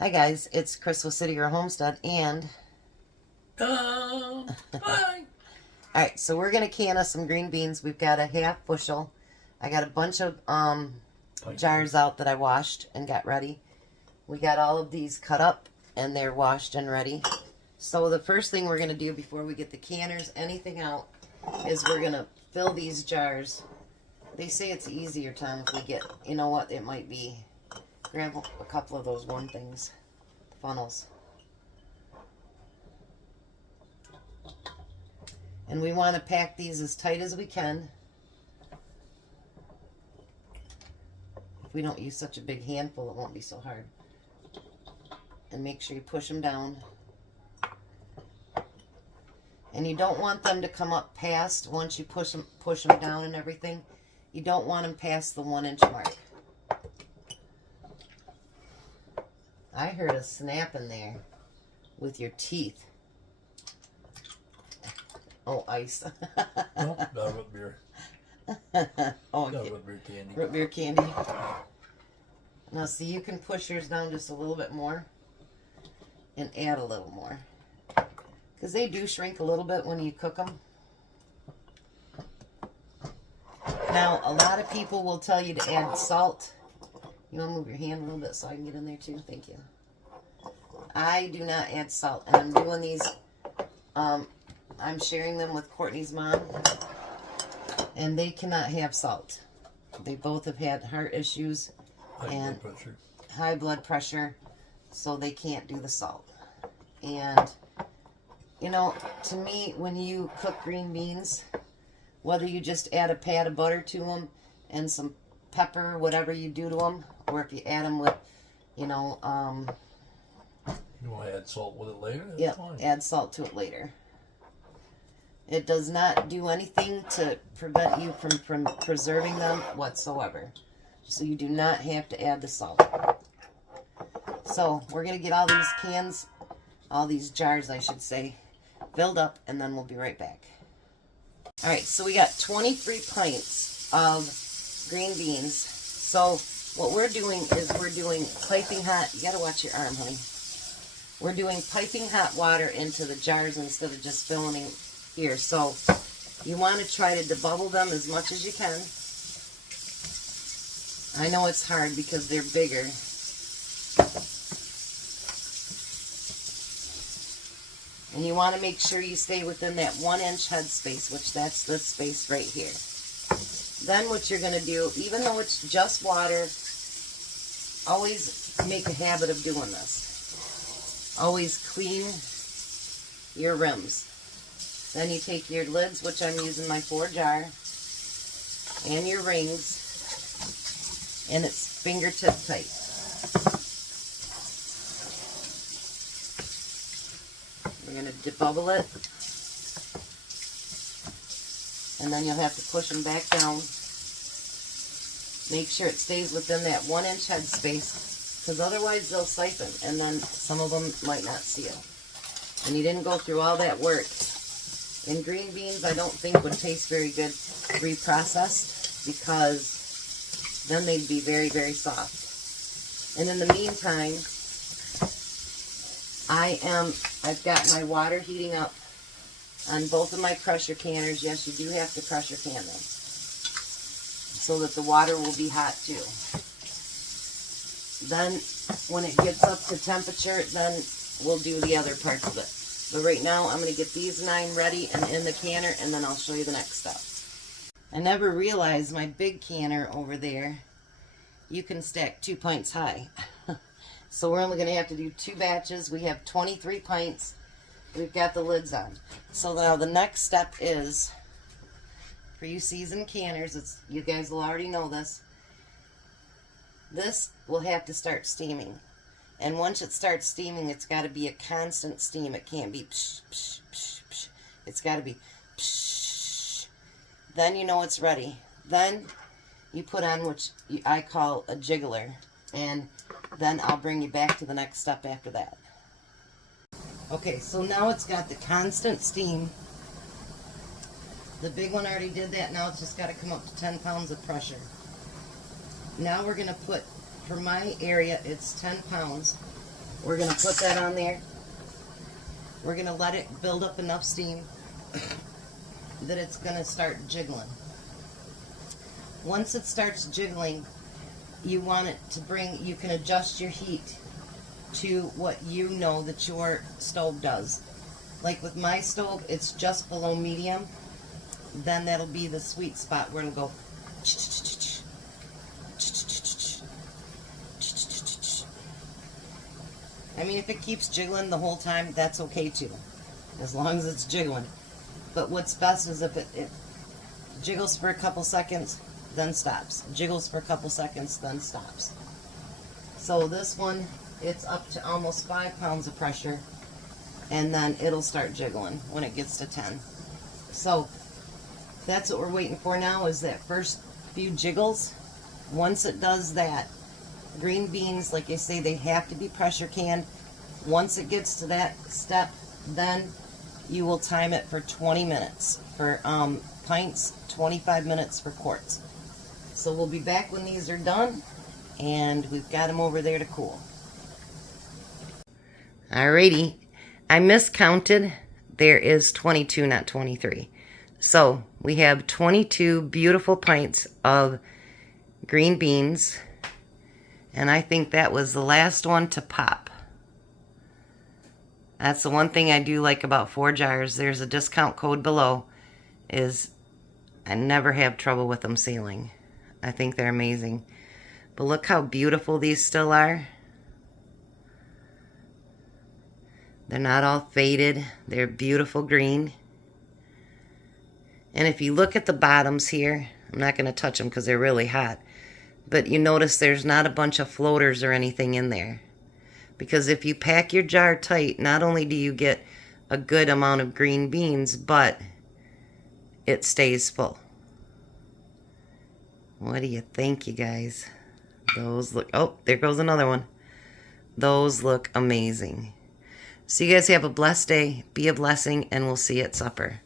Hi guys, it's Chris with City Girl Homestead and Hi. alright, so we're gonna can us some green beans. We've got a half bushel. I got a bunch of jars out that I washed and got ready. We got all of these cut up and they're washed and ready. So the first thing we're gonna do before we get the canners, anything out, is we're gonna fill these jars. They say it's easier, Tom, if we get, you know what, it might be. Grab a couple of those one things, funnels. And we want to pack these as tight as we can. If we don't use such a big handful, it won't be so hard. And make sure you push them down. And you don't want them to come up past, once you push them down and everything, you don't want them past the 1 inch mark. I heard a snap in there with your teeth. Oh, ice. No, root beer. Oh, okay. Root beer candy. Root beer candy. Now, see, you can push yours down just a little bit more and add a little more. Because they do shrink a little bit when you cook them. Now, a lot of people will tell you to add salt. You want to move your hand a little bit so I can get in there too? Thank you. I do not add salt. And I'm doing these, I'm sharing them with Courtney's mom. And they cannot have salt. They both have had heart issues and high blood pressure. So they can't do the salt. And, you know, to me, when you cook green beans, whether you just add a pat of butter to them and some pepper, whatever you do to them, or if you add them with, you know, you want to add salt with it later? yeah, add salt to it later. It does not do anything to prevent you from preserving them whatsoever. So you do not have to add the salt. So we're going to get all these cans, all these jars, I should say, filled up, and then we'll be right back. All right, so we got 23 pints of green beans. So what we're doing is we're doing piping hot. You got to watch your arm, honey. We're doing piping hot water into the jars instead of just filling it here. So you want to try to debubble them as much as you can. I know it's hard because they're bigger. And you want to make sure you stay within that 1 inch head space, which that's this space right here. Then what you're going to do, even though it's just water, always make a habit of doing this. Always clean your rims. Then you take your lids, which I'm using my 4 jar, and your rings, and it's fingertip tight. We're going to debubble it, and then you'll have to push them back down. Make sure it stays within that 1 inch head space, because otherwise they'll siphon, and then some of them might not seal. And you didn't go through all that work. And green beans, I don't think would taste very good reprocessed, because then they'd be very, very soft. And in the meantime, I've got my water heating up on both of my pressure canners. Yes, you do have to pressure can them, so that the water will be hot too. Then when it gets up to temperature, then we'll do the other parts of it. But right now I'm going to get these 9 ready and in the canner, and then I'll show you the next step. I never realized my big canner over there, you can stack 2 pints high. So we're only going to have to do 2 batches. We have 23 pints. We've got the lids on. So now the next step is, for you seasoned canners, you guys will already know this. This will have to start steaming. And once it starts steaming, it's got to be a constant steam. It can't be psh, psh, psh, psh. It's got to be psh. Then you know it's ready. Then you put on what I call a jiggler. And then I'll bring you back to the next step after that. Okay, so now it's got the constant steam. The big one already did that. Now it's just got to come up to 10 pounds of pressure. Now we're going to put, for my area, it's 10 pounds. We're going to put that on there. We're going to let it build up enough steam that it's going to start jiggling. Once it starts jiggling, you want it to bring, you can adjust your heat to what you know that your stove does. Like with my stove, it's just below medium. Then that'll be the sweet spot where it'll go. I mean, if it keeps jiggling the whole time, that's okay too, as long as it's jiggling. But what's best is if it jiggles for a couple seconds, then stops. Jiggles for a couple seconds, then stops. So this one, it's up to almost 5 pounds of pressure, and then it'll start jiggling when it gets to 10. So that's what we're waiting for now, is that first few jiggles. Once it does that, green beans, like I say, they have to be pressure canned. Once it gets to that step, then you will time it for 20 minutes for pints, 25 minutes for quarts. So we'll be back when these are done, and we've got them over there to cool. Alrighty, I miscounted. There is 22, not 23. So we have 22 beautiful pints of green beans, and I think that was the last one to pop. That's the one thing I do like about 4 jars. There's a discount code below. Is I never have trouble with them sealing. I think they're amazing. But look how beautiful these still are. They're not all faded. They're beautiful green. And if you look at the bottoms here, I'm not going to touch them because they're really hot. But you notice there's not a bunch of floaters or anything in there. Because if you pack your jar tight, not only do you get a good amount of green beans, but it stays full. What do you think, you guys? Those look... Oh, there goes another one. Those look amazing. So you guys have a blessed day. Be a blessing, and we'll see you at supper.